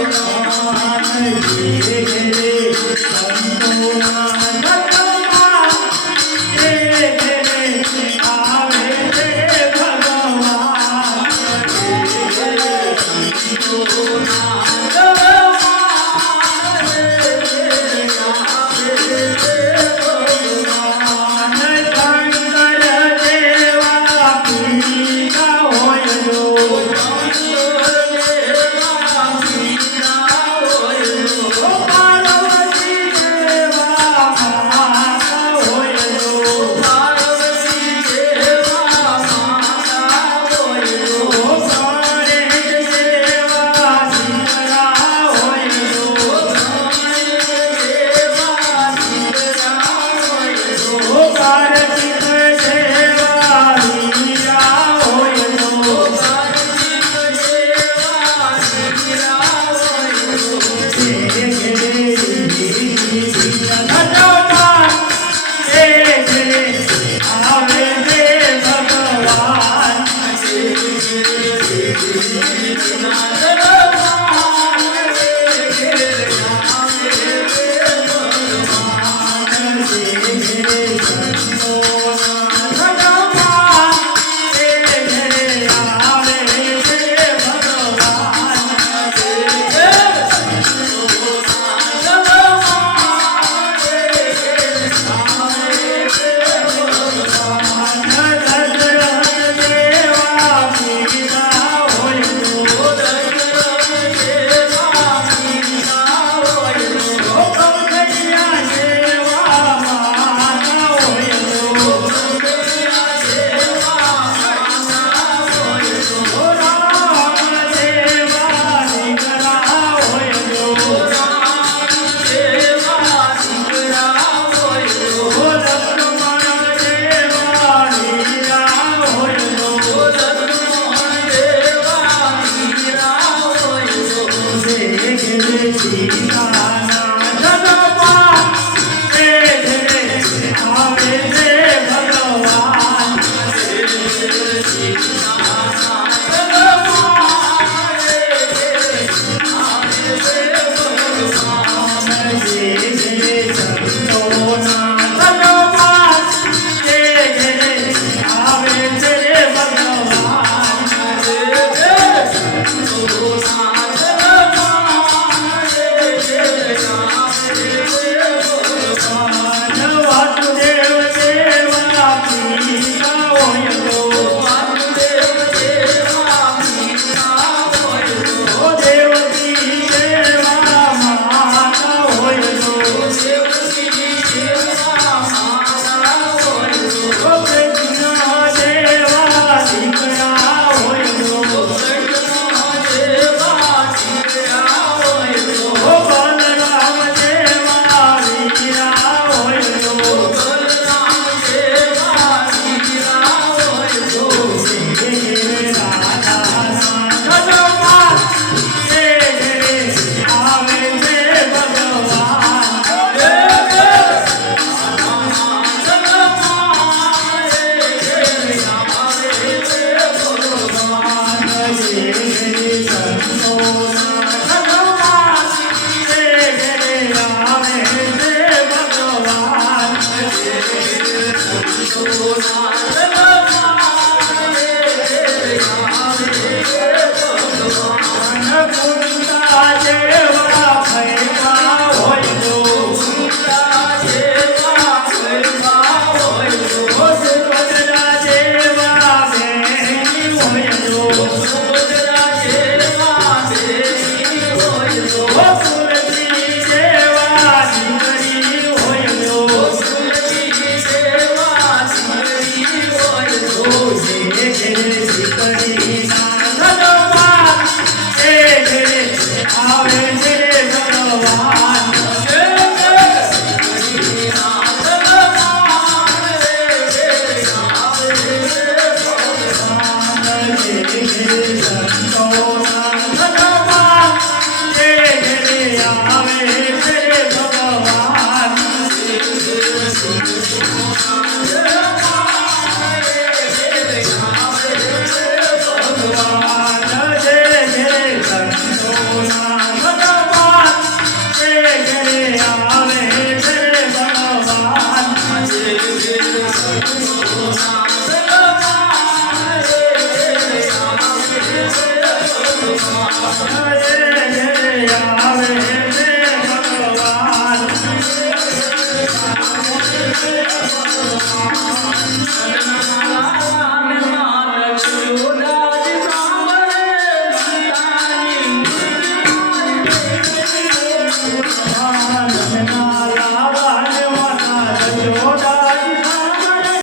I'm going to go. Yesus. high. সোনা bu zinetin